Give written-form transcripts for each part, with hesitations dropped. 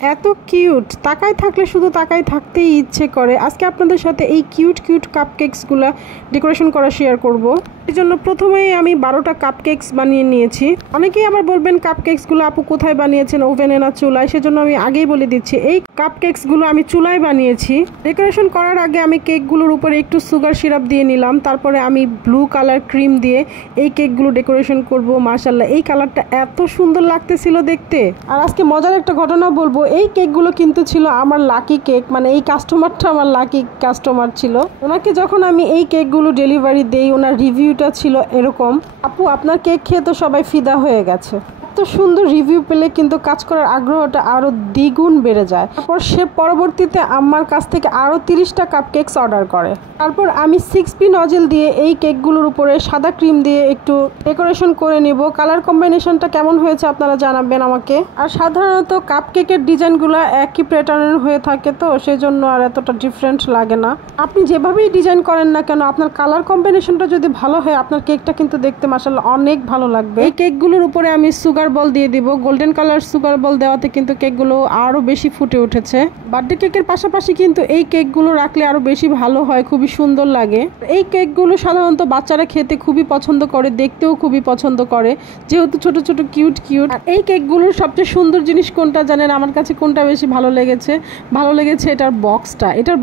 এত কিউট, তাকায় থাকলে শুধু তাকায় থাকতেই ইচ্ছে করে। আজকে আপনাদের সাথে এই কিউট কিউট কাপকেকসগুলো ডেকোরেশন করা শেয়ার করব। এই জন্য প্রথমেই আমি 12টা কাপকেকস বানিয়ে নিয়েছি। অনেকেই আবার বলবেন কাপকেকসগুলো আপু কোথায় বানিয়েছেন, ওভেনে না চুলায়? সেজন্য আমি আগেই বলে দিচ্ছি, এই কাপকেকসগুলো আমি চুলায় বানিয়েছি। ডেকোরেশন করার আগে আমি কেকগুলোর উপরে একটু সুগার সিরাপ দিয়ে নিলাম, তারপরে আমি ব্লু কালার ক্রিম দিয়ে এই কেকগুলো ডেকোরেশন করব। মাশাআল্লাহ, এই কালারটা এত সুন্দর লাগতেছিল দেখতে। আর আজকে মজার একটা ঘটনা বলবো, এই কেকগুলো কিন্তু ছিল আমার লাকি কেক, মানে এই কাস্টমারটা আমার লাকি কাস্টমার ছিল। ওনাকে যখন আমি এই কেকগুলো ডেলিভারি দেই, ওনার রিভিউটা ছিল এরকম, আপু আপনার কেক খেয়ে তো সবাই ফিদা হয়ে গেছে। এত সুন্দর রিভিউ পেলে কিন্তু কাজ করার আগ্রহটা আরও দ্বিগুণ বেড়ে যায়। তারপর সে পরবর্তীতে আমার কাছ থেকে আরও 30টা কাপকেকস অর্ডার করে। তারপর আমি 6P নজেল দিয়ে এই কেকগুলোর উপরে সাদা ক্রিম দিয়ে একটু ডেকোরেশন করে নিব। কালার কম্বিনেশনটা কেমন হয়েছে আপনারা জানাবেন আমাকে। আর সাধারণত কাপকেকের ডিজাইনগুলো একই প্যাটার্নের হয়ে থাকে, তো সেজন্য আর এতটা ডিফারেন্ট লাগে না। আপনি যেভাবেই ডিজাইন করেন না কেন, আপনার কালার কম্বিনেশনটা যদি ভালো হয়, আপনার কেকটা কিন্তু দেখতে মাশাআল্লাহ অনেক ভালো লাগবে। এই কেকগুলোর উপরে আমি সুগার বল দিয়ে দিব। গোল্ডেন কালার সুগার বল দেওয়াতে কিন্তু কেকগুলো আরও বেশি ফুটে উঠেছে। বার্থডে কেকের পাশাপাশি কিন্তু এই কেকগুলো রাখলে আরও বেশি ভালো হয়, খুবই সুন্দর লাগে। এই কেকগুলো সাধারণত বাচ্চারা খেতে খুবই পছন্দ করে, দেখতেও খুবই পছন্দ করে, যেহেতু ছোট ছোট কিউট কিউট। এই কেকগুলোর সবচেয়ে সুন্দর জিনিস কোনটা জানেন? আমার কাছে কোনটা বেশি ভালো লেগেছে? এটার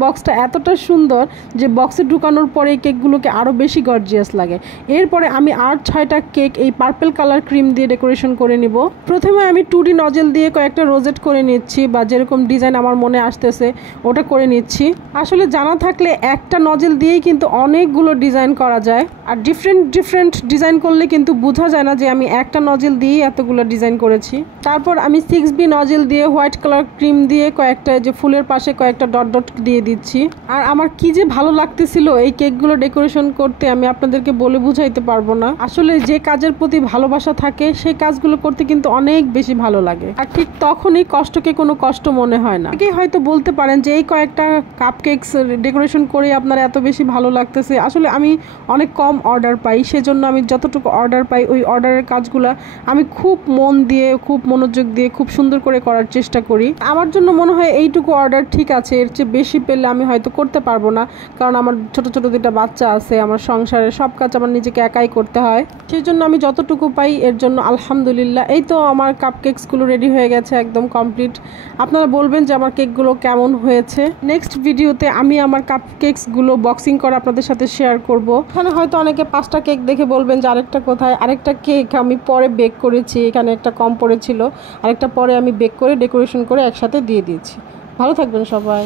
বক্সটা এতটা সুন্দর যে বক্সে ঢুকানোর পরে এই কেকগুলোকে আরও বেশি গর্জিয়াস লাগে। এরপরে আমি আর 6টা কেক এই পার্পল কালার ক্রিম দিয়ে ডেকোরেশন করে নিব। প্রথমে আমি 2D নজেল দিয়ে কয়েকটা রোজেট করে নিচ্ছি, বা যেরকম ডিজাইন আমার মনে আসতেছে ওটা করে নিচ্ছি। আসলে জানা থাকলে একটা নজেল দিয়েই কিন্তু অনেকগুলো ডিজাইন করা যায়, আর ডিফারেন্ট ডিজাইন করলে কিন্তু বোঝা যায় না যে আমি একটা নজেল দিয়েই এতগুলো ডিজাইন করেছি। তারপর আমি 6B নজেল দিয়ে হোয়াইট কালার ক্রিম দিয়ে কয়েকটা যে ফুলের পাশে কয়েকটা ডট ডট দিয়ে দিচ্ছি। আর আমার কি যে ভালো লাগতেছিল এই কেকগুলো ডেকোরেশন করতে, আমি আপনাদেরকে বলে বুঝাইতে পারবো না। আসলে যে কাজের প্রতি ভালোবাসা থাকে সেই কাজগুলো করতে কিন্তু অনেক বেশি ভালো লাগে, আর ঠিক তখনই কষ্টকে কোনো কষ্ট মনে হয় না। অনেকেই হয়তো বলতে পারেন যে এই কয়েকটা কাপকেকস ডেকোরেশন করে আপনার এত বেশি ভালো লাগতেছে। আসলে আমি অনেক কম অর্ডার পাই, সেজন্য আমি যতটুকু অর্ডার পাই ওই অর্ডারের কাজগুলো আমি খুব মন দিয়ে, খুব মনোযোগ দিয়ে, খুব সুন্দর করে করার চেষ্টা করি। আমার জন্য মনে হয় এইটুকু অর্ডার ঠিক আছে। এর চেয়ে বেশি পেলে আমি হয়তো করতে পারবো না, কারণ আমার ছোট ছোট 2টা বাচ্চা আছে, আমার সংসারের সব কাজ আমার নিজেকে একাই করতে হয়। সেই জন্য আমি যতটুকু পাই এর জন্য আলহামদুলিল্লাহ। এই তো আমার কাপকেকসগুলো রেডি হয়ে গেছে, একদম কমপ্লিট। আপনারা বলবেন যে আমার কেকগুলো কেমন হয়েছে। নেক্সট ভিডিওতে আমি আমার কাপকেকসগুলো বক্সিং করে আপনাদের সাথে শেয়ার করব। এখানে হয়তো অনেকে 5টা কেক দেখে বলবেন যে আরেকটা কোথায়। আরেকটা কেক আমি পরে বেক করেছি, এখানে একটা কম পড়েছিল, আরেকটা পরে আমি বেক করে ডেকোরেশন করে একসাথে দিয়ে দিয়েছি। ভালো থাকবেন সবাই।